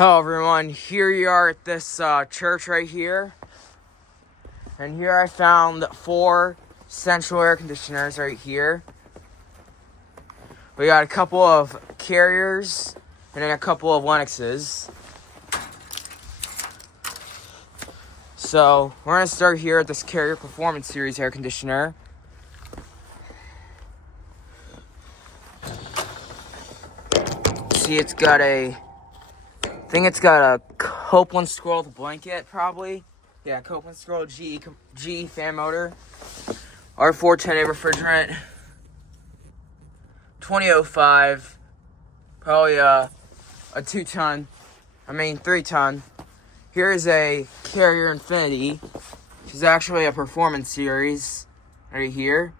Hello everyone, here you are at this church right here, and here I found 4 central air conditioners right here. We got a couple of Carriers and then a couple of Lennoxes. So we're going to start here at this Carrier Performance Series air conditioner. See, it's got a Copeland scroll blanket, probably. Yeah, Copeland scroll GE fan motor. R410A refrigerant. 2005. Probably a 3-ton. Here's a Carrier Infinity. Which is actually a performance series. Right here.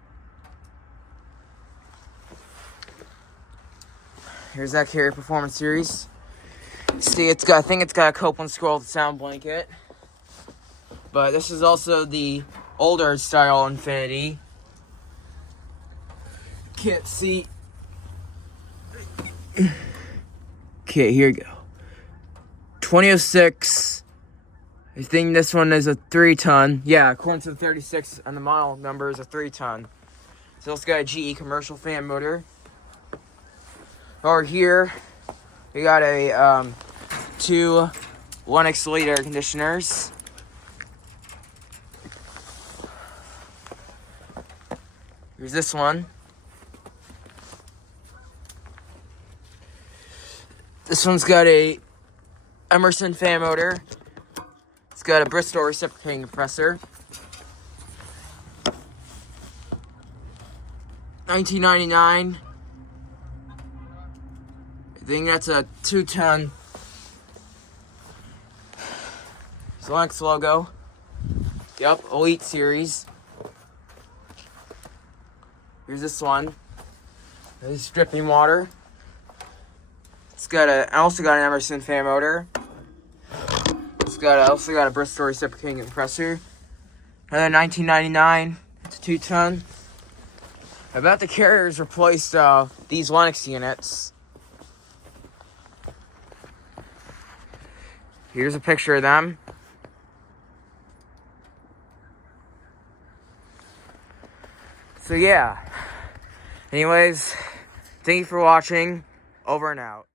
Here's that Carrier Performance Series. See, I think it's got a Copeland scroll sound blanket. But this is also the older style Infinity. Can't see. Okay, here you go. 2006. I think this one is a 3-ton. Yeah, according to the 36 and the model number is a 3-ton. So it's got a GE commercial fan motor. Over here, we got a 2 Lennox Elite air conditioners. Here's this one. This one's got a Emerson fan motor. It's got a Bristol reciprocating compressor. 1999. I think that's a 2-ton. Lennox logo. Yep, Elite series. Here's this one. This is dripping water. I also got an Emerson fan motor. Also got a Bristol reciprocating compressor. Another 1999. It's a 2-ton. I bet the Carriers replaced these Lennox units. Here's a picture of them. So yeah. Anyways, thank you for watching. Over and out.